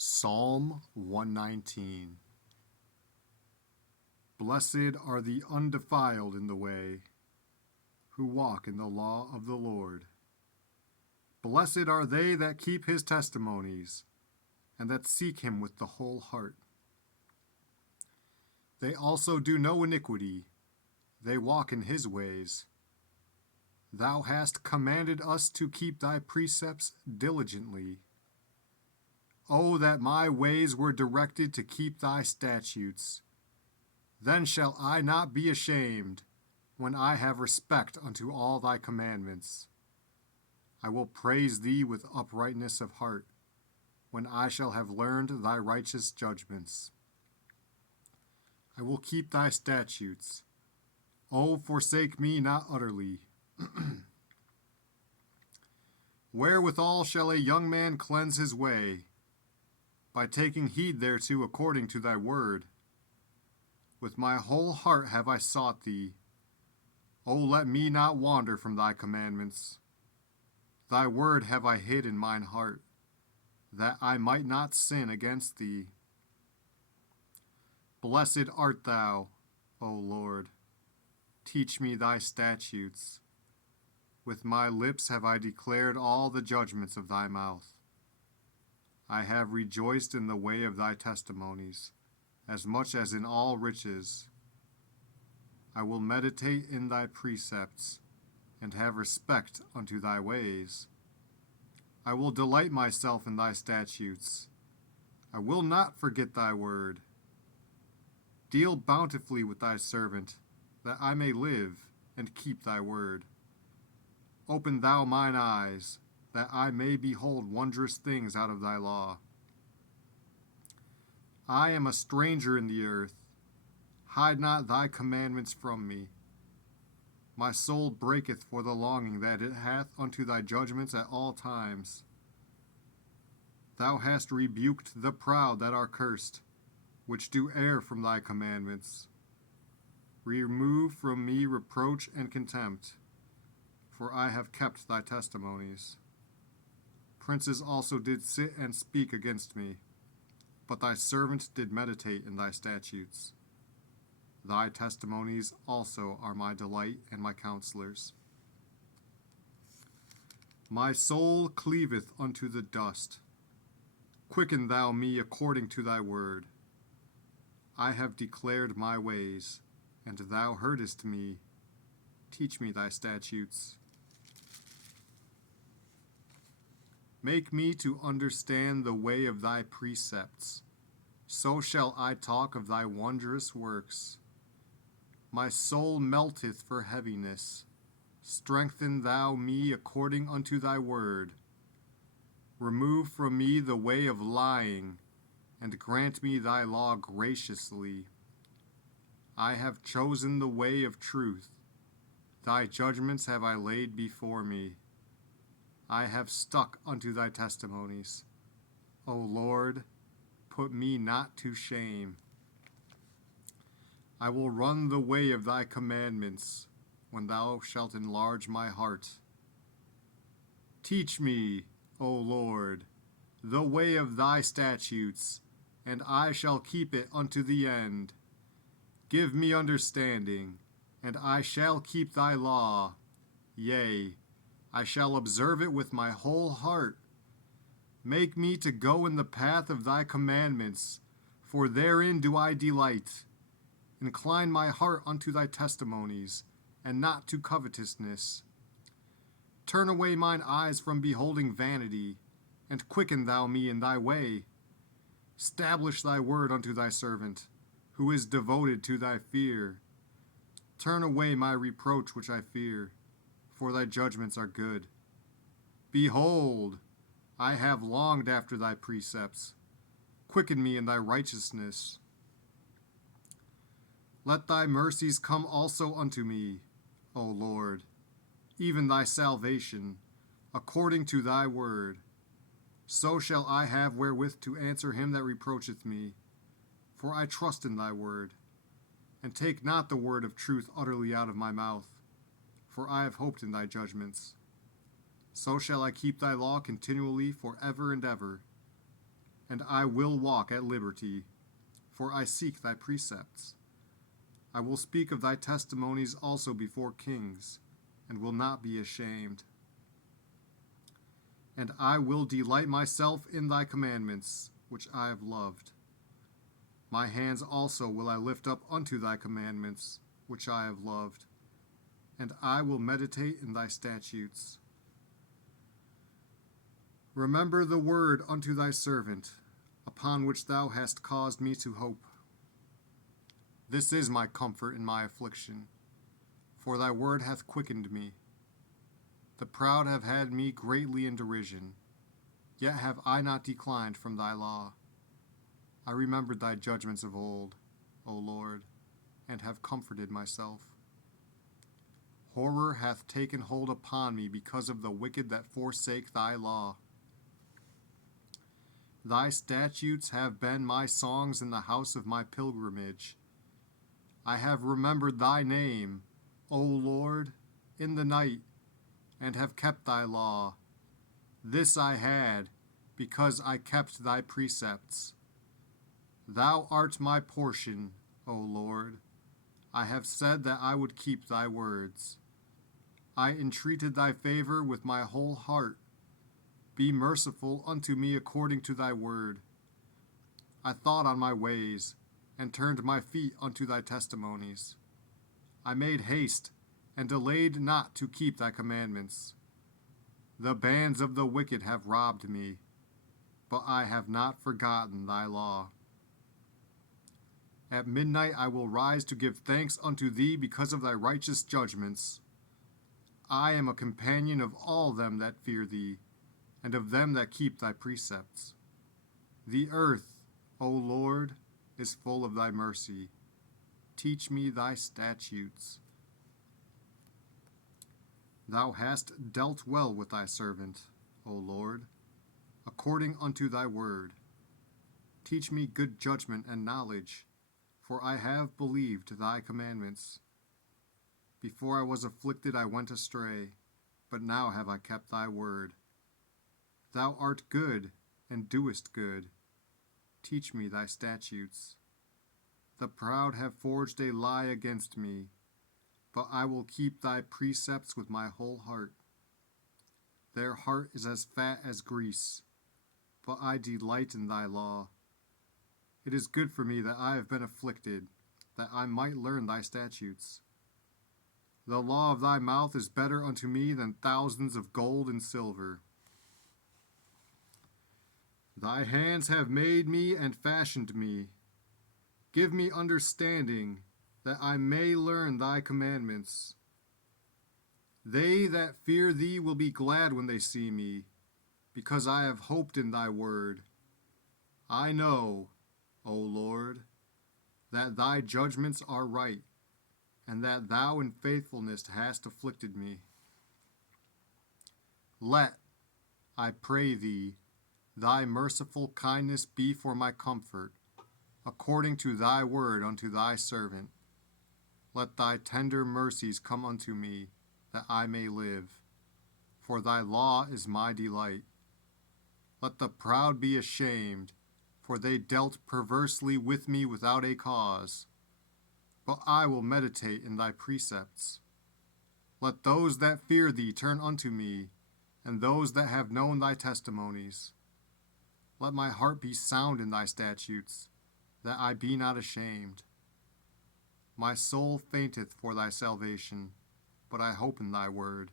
Psalm 119. Blessed are the undefiled in the way, who walk in the law of the Lord. Blessed are they that keep his testimonies, and that seek him with the whole heart. They also do no iniquity, they walk in his ways. Thou hast commanded us to keep thy precepts diligently. O that my ways were directed to keep thy statutes! Then shall I not be ashamed, when I have respect unto all thy commandments. I will praise thee with uprightness of heart, when I shall have learned thy righteous judgments. I will keep thy statutes. O forsake me not utterly. Wherewithal shall a young man cleanse his way? By taking heed thereto according to thy word. With my whole heart have I sought thee. O let me not wander from thy commandments. Thy word have I hid in mine heart, that I might not sin against thee. Blessed art thou, O Lord. Teach me thy statutes. With my lips have I declared all the judgments of thy mouth. I have rejoiced in the way of thy testimonies, as much as in all riches. I will meditate in thy precepts, and have respect unto thy ways. I will delight myself in thy statutes. I will not forget thy word. Deal bountifully with thy servant, that I may live and keep thy word. Open thou mine eyes, that I may behold wondrous things out of thy law. I am a stranger in the earth. Hide not thy commandments from me. My soul breaketh for the longing that it hath unto thy judgments at all times. Thou hast rebuked the proud that are cursed, which do err from thy commandments. Remove from me reproach and contempt, for I have kept thy testimonies. Princes also did sit and speak against me, but thy servant did meditate in thy statutes. Thy testimonies also are my delight and my counselors. My soul cleaveth unto the dust. Quicken thou me according to thy word. I have declared my ways, and thou heardest me. Teach me thy statutes. Make me to understand the way of thy precepts. So shall I talk of thy wondrous works. My soul melteth for heaviness. Strengthen thou me according unto thy word. Remove from me the way of lying, and grant me thy law graciously. I have chosen the way of truth. Thy judgments have I laid before me. I have stuck unto thy testimonies. O Lord, put me not to shame. I will run the way of thy commandments, when thou shalt enlarge my heart. Teach me, O Lord, the way of thy statutes, and I shall keep it unto the end. Give me understanding, and I shall keep thy law. Yea, I shall observe it with my whole heart. Make me to go in the path of thy commandments, for therein do I delight. Incline my heart unto thy testimonies, and not to covetousness. Turn away mine eyes from beholding vanity, and quicken thou me in thy way. Stablish thy word unto thy servant, who is devoted to thy fear. Turn away my reproach which I fear, for thy judgments are good. Behold, I have longed after thy precepts. Quicken me in thy righteousness. Let thy mercies come also unto me, O Lord, even thy salvation, according to thy word. So shall I have wherewith to answer him that reproacheth me, for I trust in thy word. And take not the word of truth utterly out of my mouth, for I have hoped in thy judgments. So shall I keep thy law continually for ever and ever. and I will walk at liberty, for I seek thy precepts. I will speak of thy testimonies also before kings, and will not be ashamed. And I will delight myself in thy commandments, which I have loved. My hands also will I lift up unto thy commandments, which I have loved, and I will meditate in thy statutes. Remember the word unto thy servant, upon which thou hast caused me to hope. This is my comfort in my affliction, for thy word hath quickened me. The proud have had me greatly in derision, yet have I not declined from thy law. I remembered thy judgments of old, O Lord, and have comforted myself. Horror hath taken hold upon me because of the wicked that forsake thy law. Thy statutes have been my songs in the house of my pilgrimage. I have remembered thy name, O Lord, in the night, and have kept thy law. This I had, because I kept thy precepts. Thou art my portion, O Lord. I have said that I would keep thy words. I entreated thy favor with my whole heart. Be merciful unto me according to thy word. I thought on my ways, and turned my feet unto thy testimonies. I made haste, and delayed not to keep thy commandments. The bands of the wicked have robbed me, but I have not forgotten thy law. At midnight I will rise to give thanks unto thee because of thy righteous judgments. I am a companion of all them that fear thee, and of them that keep thy precepts. The earth, O Lord, is full of thy mercy. Teach me thy statutes. Thou hast dealt well with thy servant, O Lord, according unto thy word. Teach me good judgment and knowledge, for I have believed thy commandments. Before I was afflicted I went astray, but now have I kept thy word. Thou art good, and doest good. Teach me thy statutes. The proud have forged a lie against me, but I will keep thy precepts with my whole heart. Their heart is as fat as grease, but I delight in thy law. It is good for me that I have been afflicted, that I might learn thy statutes. The law of thy mouth is better unto me than thousands of gold and silver. Thy hands have made me and fashioned me. Give me understanding, that I may learn thy commandments. They that fear thee will be glad when they see me, because I have hoped in thy word. I know, O Lord, that thy judgments are right, and that thou in faithfulness hast afflicted me. Let, I pray thee, thy merciful kindness be for my comfort, according to thy word unto thy servant. Let thy tender mercies come unto me, that I may live. For thy law is my delight. Let the proud be ashamed, for they dealt perversely with me without a cause. But I will meditate in thy precepts. Let those that fear thee turn unto me, and those that have known thy testimonies. Let my heart be sound in thy statutes, that I be not ashamed. My soul fainteth for thy salvation, but I hope in thy word.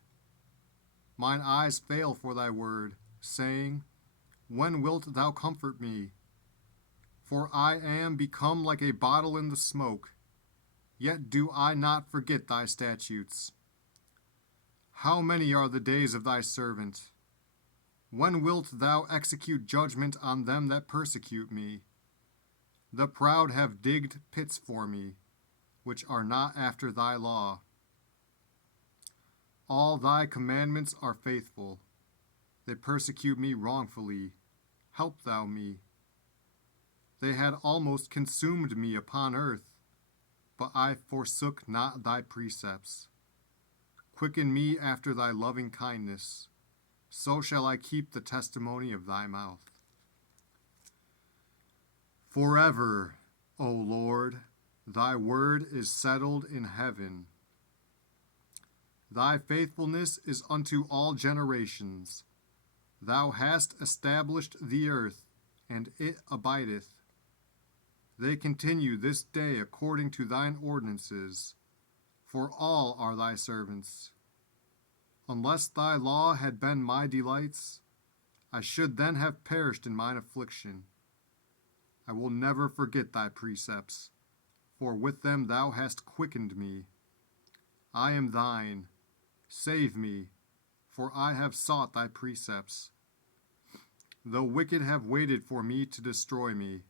Mine eyes fail for thy word, saying, When wilt thou comfort me? For I am become like a bottle in the smoke, yet do I not forget thy statutes. How many are the days of thy servant? When wilt thou execute judgment on them that persecute me? The proud have digged pits for me, which are not after thy law. All thy commandments are faithful. They persecute me wrongfully. Help thou me. They had almost consumed me upon earth, but I forsook not thy precepts. Quicken me after thy loving kindness, so shall I keep the testimony of thy mouth. Forever, O Lord, thy word is settled in heaven. Thy faithfulness is unto all generations. Thou hast established the earth, and it abideth. They continue this day according to thine ordinances, for all are thy servants. Unless thy law had been my delights, I should then have perished in mine affliction. I will never forget thy precepts, for with them thou hast quickened me. I am thine. Save me, for I have sought thy precepts. The wicked have waited for me to destroy me,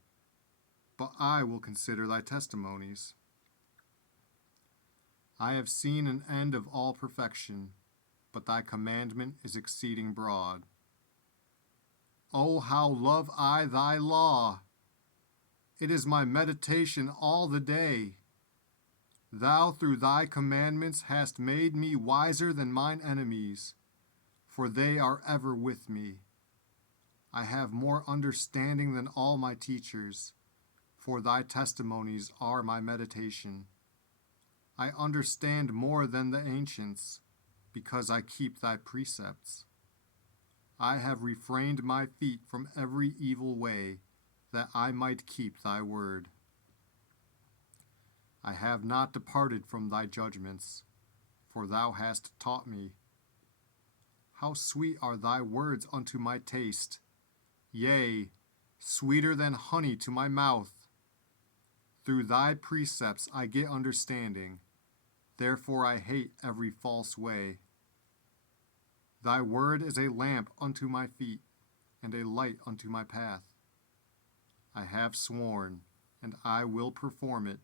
but I will consider thy testimonies. I have seen an end of all perfection, but thy commandment is exceeding broad. O how love I thy law! It is my meditation all the day. Thou through thy commandments hast made me wiser than mine enemies, for they are ever with me. I have more understanding than all my teachers, for thy testimonies are my meditation. I understand more than the ancients, because I keep thy precepts. I have refrained my feet from every evil way, that I might keep thy word. I have not departed from thy judgments, for thou hast taught me. How sweet are thy words unto my taste, yea, sweeter than honey to my mouth. Through thy precepts I get understanding, therefore I hate every false way. Thy word is a lamp unto my feet, and a light unto my path. I have sworn, and I will perform it,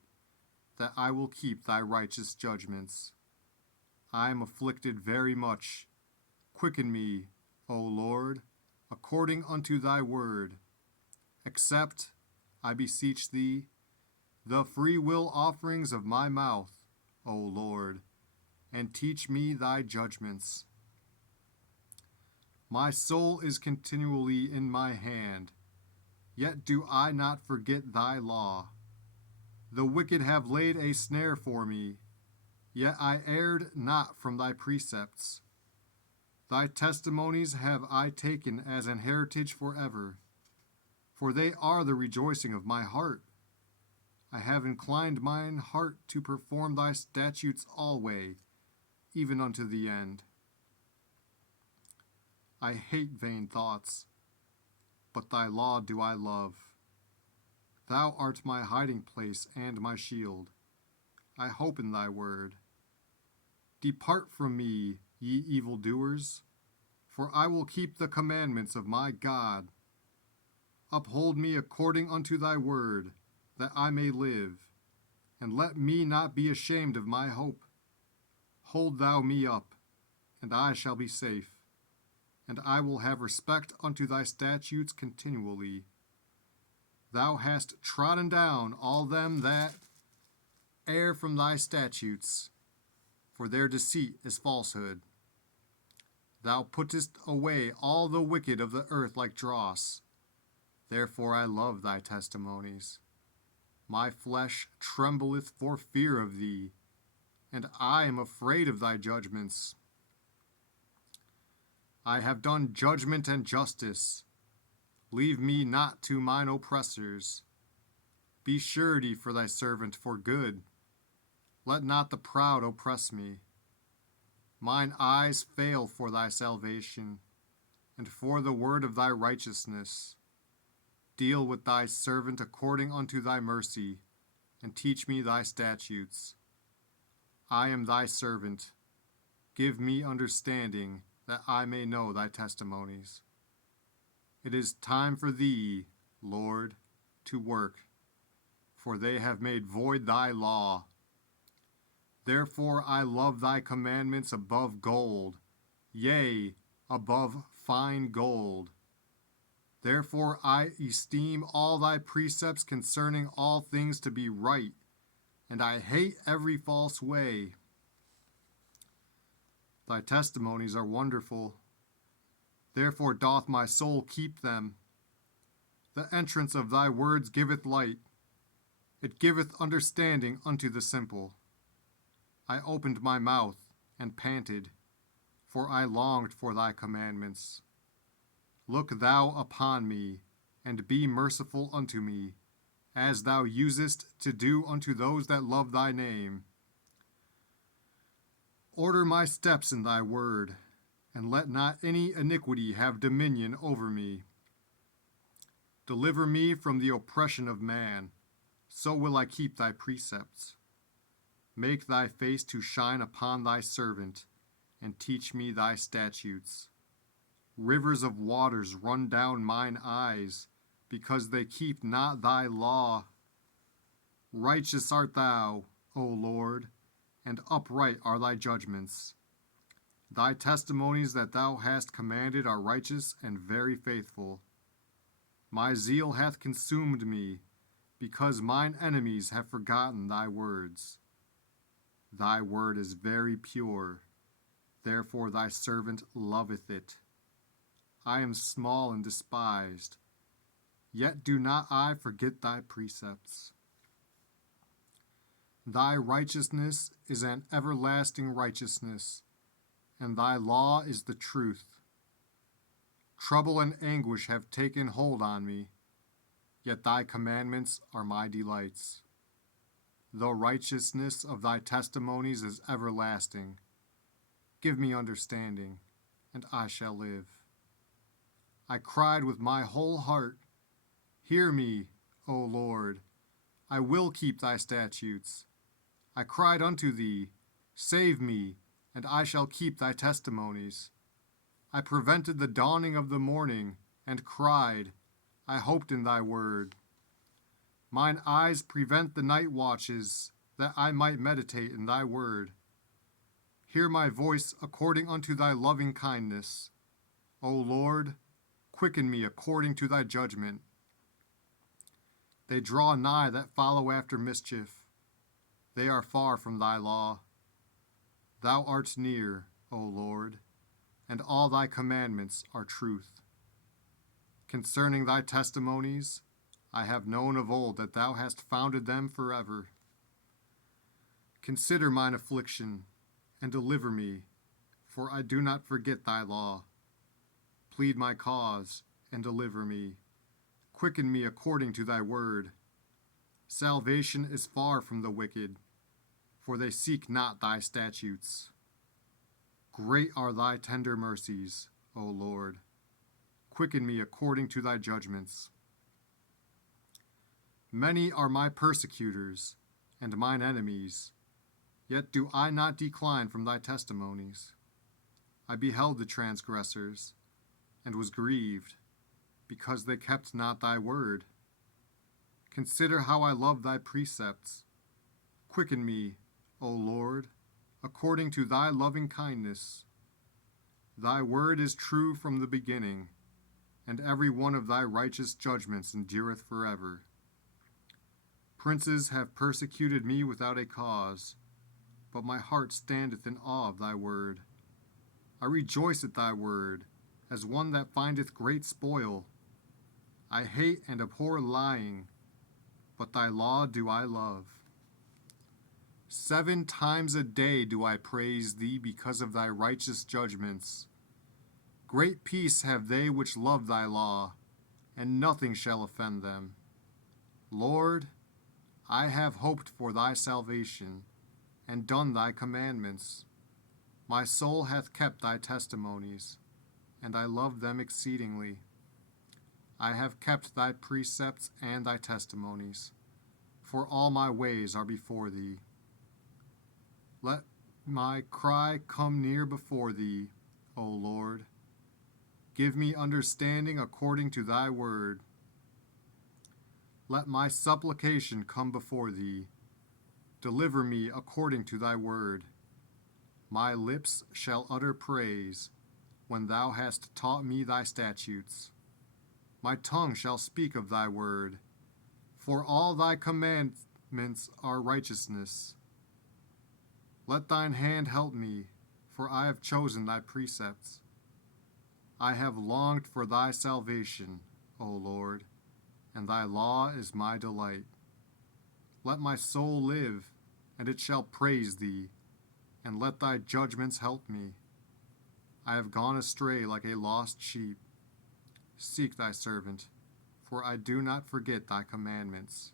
that I will keep thy righteous judgments. I am afflicted very much. Quicken me, O Lord, according unto thy word. Accept, I beseech thee, the free will offerings of my mouth, O Lord, and teach me thy judgments. My soul is continually in my hand, yet do I not forget thy law. The wicked have laid a snare for me, yet I erred not from thy precepts. Thy testimonies have I taken as an heritage forever, for they are the rejoicing of my heart. I have inclined mine heart to perform thy statutes alway, even unto the end. I hate vain thoughts, but thy law do I love. Thou art my hiding place and my shield. I hope in thy word. Depart from me, ye evildoers, for I will keep the commandments of my God. Uphold me according unto thy word, that I may live, and let me not be ashamed of my hope. Hold thou me up, and I shall be safe, and I will have respect unto thy statutes continually. Thou hast trodden down all them that err from thy statutes, for their deceit is falsehood. Thou puttest away all the wicked of the earth like dross. Therefore I love thy testimonies. My flesh trembleth for fear of thee, and I am afraid of thy judgments. I have done judgment and justice. Leave me not to mine oppressors. Be surety for thy servant for good. Let not the proud oppress me. Mine eyes fail for thy salvation, and for the word of thy righteousness. Deal with thy servant according unto thy mercy, and teach me thy statutes. I am thy servant. Give me understanding, that I may know thy testimonies. It is time for thee, Lord, to work, for they have made void thy law. Therefore I love thy commandments above gold, yea, above fine gold. Therefore I esteem all thy precepts concerning all things to be right, and I hate every false way. Thy testimonies are wonderful. Therefore doth my soul keep them. The entrance of thy words giveth light. It giveth understanding unto the simple. I opened my mouth and panted, for I longed for thy commandments. Look thou upon me, and be merciful unto me, as thou usest to do unto those that love thy name. Order my steps in thy word, and let not any iniquity have dominion over me. Deliver me from the oppression of man, so will I keep thy precepts. Make thy face to shine upon thy servant, and teach me thy statutes. Rivers of waters run down mine eyes, because they keep not thy law. Righteous art thou, O Lord, and upright are thy judgments. Thy testimonies that thou hast commanded are righteous and very faithful. My zeal hath consumed me, because mine enemies have forgotten thy words. Thy word is very pure, therefore thy servant loveth it. I am small and despised, yet do not I forget thy precepts. Thy righteousness is an everlasting righteousness, and thy law is the truth. Trouble and anguish have taken hold on me, yet thy commandments are my delights. The righteousness of thy testimonies is everlasting. Give me understanding, and I shall live. I cried with my whole heart, hear me, O Lord. I will keep thy statutes. I cried unto thee, save me, and I shall keep thy testimonies. I prevented the dawning of the morning, and cried, I hoped in thy word. Mine eyes prevent the night watches, that I might meditate in thy word. Hear my voice according unto thy loving kindness. O Lord, quicken me according to thy judgment. They draw nigh that follow after mischief. They are far from thy law. Thou art near, O Lord, and all thy commandments are truth. Concerning thy testimonies, I have known of old that thou hast founded them forever. Consider mine affliction, and deliver me, for I do not forget thy law. Plead my cause, and deliver me. Quicken me according to thy word. Salvation is far from the wicked, for they seek not thy statutes. Great are thy tender mercies, O Lord. Quicken me according to thy judgments. Many are my persecutors and mine enemies, yet do I not decline from thy testimonies. I beheld the transgressors, and was grieved, because they kept not thy word. Consider how I love thy precepts. Quicken me, O Lord, according to thy loving kindness. Thy word is true from the beginning, and every one of thy righteous judgments endureth forever. Princes have persecuted me without a cause, but my heart standeth in awe of thy word. I rejoice at thy word, as one that findeth great spoil. I hate and abhor lying, but thy law do I love. 7 times a day do I praise thee because of thy righteous judgments. Great peace have they which love thy law, and nothing shall offend them. Lord, I have hoped for thy salvation, and done thy commandments. My soul hath kept thy testimonies, and I love them exceedingly. I have kept thy precepts and thy testimonies, for all my ways are before thee. Let my cry come near before thee, O Lord. Give me understanding according to thy word. Let my supplication come before thee. Deliver me according to thy word. My lips shall utter praise, when thou hast taught me thy statutes. My tongue shall speak of thy word, for all thy commandments are righteousness. Let thine hand help me, for I have chosen thy precepts. I have longed for thy salvation, O Lord. and thy law is my delight. Let my soul live, and it shall praise thee, and let thy judgments help me. I have gone astray like a lost sheep. Seek thy servant, for I do not forget thy commandments.